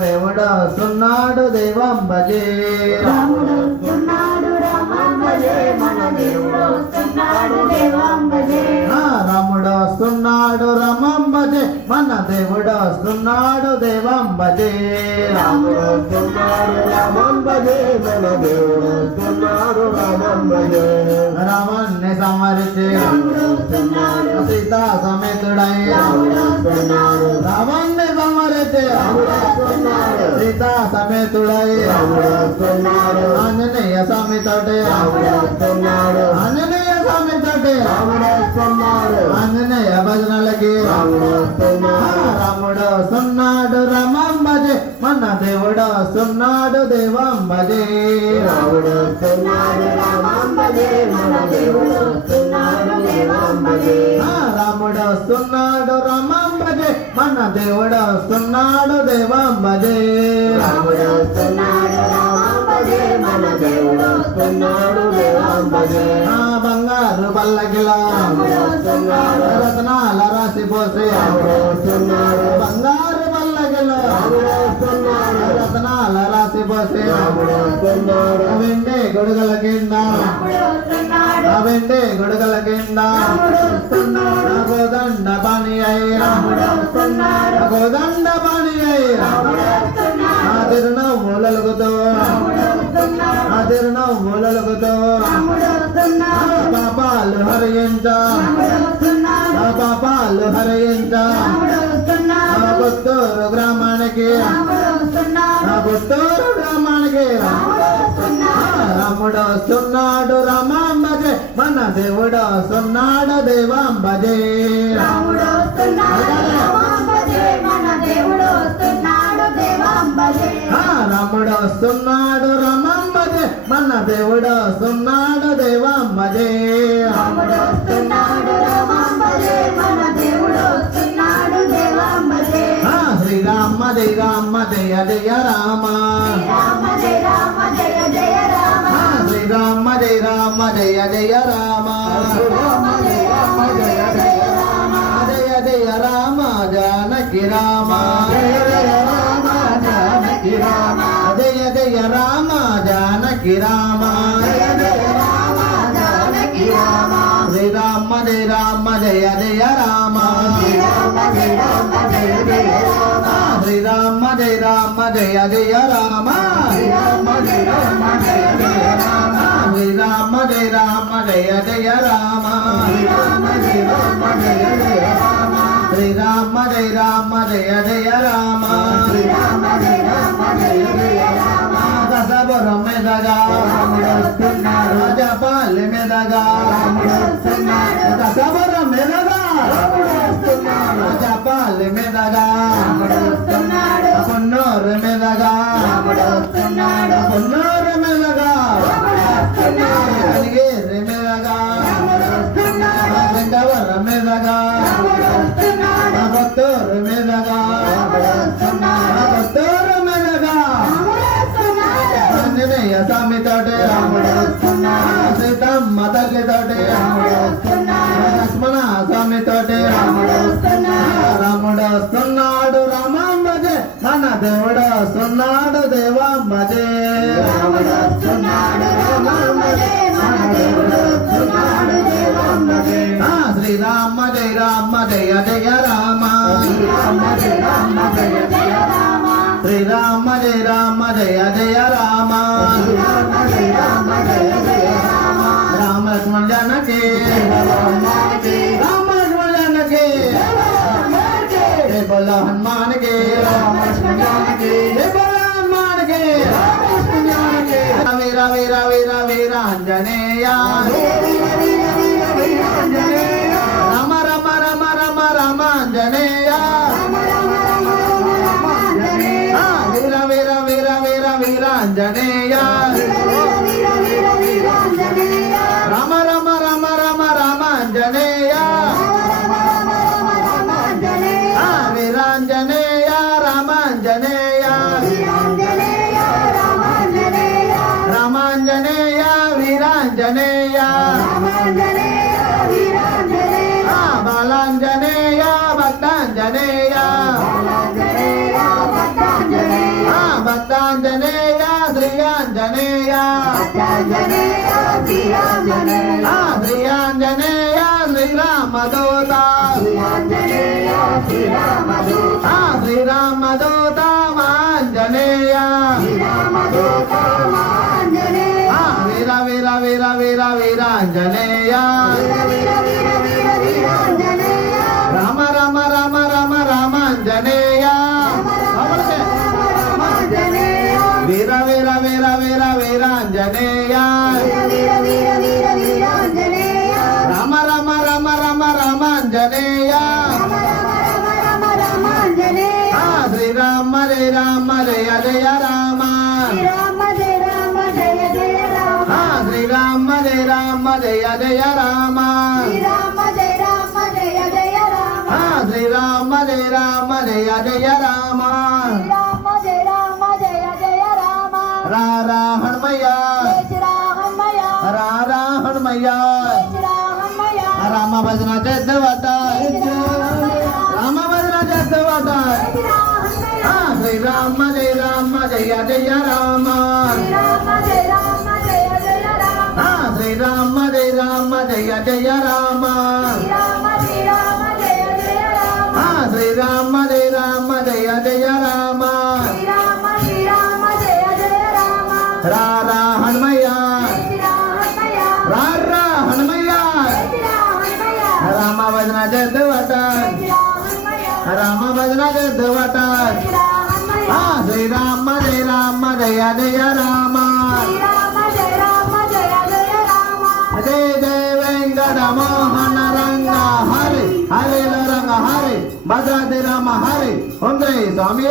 దేవుడు వస్తున్నాడు దైవం భజే రాముడు వస్తున్నాడు రామం భజే మన దేవుడు వస్తున్నాడు దేవం భజే రాముడు వస్తున్నాడు రమం భజే మన దేవుడు వస్తున్నాడు దేవం భజే రాముడు వస్తున్నాడు రామం భజే మన దేవుడు వస్తున్నాడు రామం భజే రామన్ని సమరిచి సీతా సమేతుడై రామన్ని సమరిచి సీతా సమేతుడై ఆంజనేయ స్వామి తోటి ఆంజనేయ స్వామి తోటి ఆంజనేయ భజనలకి రాముడు వస్తున్నాడు రమం భజే మన దేవుడు వస్తున్నాడు దేవం భజే రాముడు వస్తున్నాడు రామం భజే మన దేవుడు వస్తున్నాడు దేవం భజే రాముడు వస్తున్నాడు రమం భజే మన దేవుడు వస్తున్నాడు దేవం భజే రాముడు వస్తున్నాడు రామం భజే మన దేవుడు వస్తున్నాడు దేవం భజే బంగారు పల్లకిలో రత్నాల రాసి పోసి బంగారు పల్లకిలో రత్నాల రాసి పోసి వెండి గొడుగల కింద వెండి గొడుగల కింద గోదండ పాణి అయ్యా గోదండ పాణి అయ్యా తిరునవ్వులగుతో తిరునవ్వులగుతో పాపాలు హరయించ పాపాలు హరయించ పుత్తూరు గ్రామానికి పుత్తూరు గ్రామానికి రాముడు వస్తున్నాడు రమం భజే మన దేవుడు వస్తున్నాడు దేవం భజే రాముడు వస్తున్నాడు రామం భజే మన దేవుడు వస్తున్నాడు దేవం భజే రాముడు వస్తున్నాడు రమం భజే మన దేవుడు వస్తున్నాడు దేవం భజే రాముడు వస్తున్నాడు రామం భజే మన దేవుడు వస్తున్నాడు దేవం భజే శ్రీరామ జయ రామ జయ జయ రామ రామ జయ రామ జయ జయ రామ శ్రీరామ జయ రామ జయ జయ రామ రామ జయ రామ జయ జయ రామ జయ జయ రామ జానకి రామ జయ జయ రామ జానకి రామ జయ జయ రామ జానకి రామ జయ జయ రామ జానకి రామ శ్రీరామ జయ రామ జయ జయ రామ రామ జయ రామ జయ జయ రామ శ్రీరామ జయ రామ జయ జయ రామ రామ జయ రామ జయ జయ రామ శ్రీరామ జయ రామ జయ జయ రామ రామ జయ రామ జయ జయ రామ శ్రీరామ జయ రామ జయ జయ రామ రామ జయ రామ జయ జయ రామ దశపురం మెదగా రాముడు వస్తున్నాడు రాజపాలి మెదగా రాముడు వస్తున్నాడు దశపురం మెదగా రాముడు వస్తున్నాడు రాజపాలి మెదగా రాముడు వస్తున్నాడు కొన్నూరు మెదగా రాముడు వస్తున్నాడు కొన్నూరు మెదగా రాముడు వస్తున్నాడు కలిగేరి మెదగా రాముడు వస్తున్నాడు వెంకవరం మెదగా రాముడు వస్తున్నాడు కొత్తూరు మెదగా రాముడు వస్తున్నాడు కొత్తూరు మెదగా రాముడు వస్తున్నాడు ఆంజనేయ స్వామి తోటి రాముడు వస్తున్నాడు సీతమ్మ తల్లి తోటి రాముడు వస్తున్నాడు లక్ష్మణ స్వామి తోటి రాముడు వస్తున్నాడు రాముడు వస్తున్నాడు రామం భజే మన దేవుడు వస్తున్నాడు దేవం భజే రాముడు వస్తున్నాడు రామం భజే మన దేవుడు వస్తున్నాడు దేవం భజే శ్రీరామ జయ రామ జయ జయ రామ రామ జయ రామ జయ జయ రామ శ్రీరామ జయ రామ జయ జయ రామ రామ జయ రామ జయ జయ రామ రామ లక్ష్మణ జానకి రామానికి రామ లక్ష్మణ జానకి జయ బోలో హనుమాన్ కి రామకృష్ణానికి జయ బోలో హనుమాన్ కి రామకృష్ణానికి వీర వీర వీర వీరాంజనేయ రమ రమ రమ రమ రమాంజనేయ వీర వీర వీర వీర వీరాంజనేయ రమ రమ రమ రమ రమాంజనేయ వీరాంజనేయ ఆంజనేయ శ్రీ ఆంజనేయ శ్రీరామదూత ఆంజనేయ శ్రీరామదూత శ్రీరామదూత ఆంజనేయ శ్రీరామదూత ఆంజనేయ వీర వీర వీర వీర వీరాంజనేయ వీర వీర వీర వీరాంజనేయ రామ రామ రామ రామ రామాంజనేయ రామాంజనేయ వీర వీర వీర వీర వీరాంజనేయ వీర వీర వీర వీరాంజనేయ రామ రామ రామ రామ రామాంజనేయ రామాంజనేయ శ్రీరామ జయ రామ జయ జయ రామ శ్రీరామ జయ రామ జయ జయ రామ శ్రీరామ జయ రామ జయ జయ రామ శ్రీరామ జయ రామ జయ జయ రామ శ్రీరామ జయ రామ జయ జయ రామ శ్రీరామ జయ రామ జయ జయ రామ రా హనుమయ్య శ్రీరామయ్య రా హనుమయ్య శ్రీరామయ్య రామ భజన చేద్దవట రామ భజన చేద్దవట శ్రీరామ జయ రామ జయ జయ రామ శ్రీరామ జయ రామ జయ జయ రామ శ్రీరామ జయ రామ జయ జయ రామ శ్రీరామ శ్రీరామ జయ జయ రామ శ్రీరామ జయ రామ జయ జయ రామ శ్రీరామ శ్రీరామ జయ జయ రామ రా హనుమయ్య శ్రీరామయ్య రా హనుమయ్య శ్రీరామయ్య రామ భజన చేద్దవట శ్రీరామయ్య రామ భజన చేద్దవట శ్రీరామయ్య శ్రీరామ జయ రామ జయ జయ రామ శ్రీరామ జయ రామ జయ జయ రామ జయ జయ వెంకట మోహన రంగ హరి హరి రంగ హరి భద్రాద్రి రామ హరి ఓం జయ స్వామి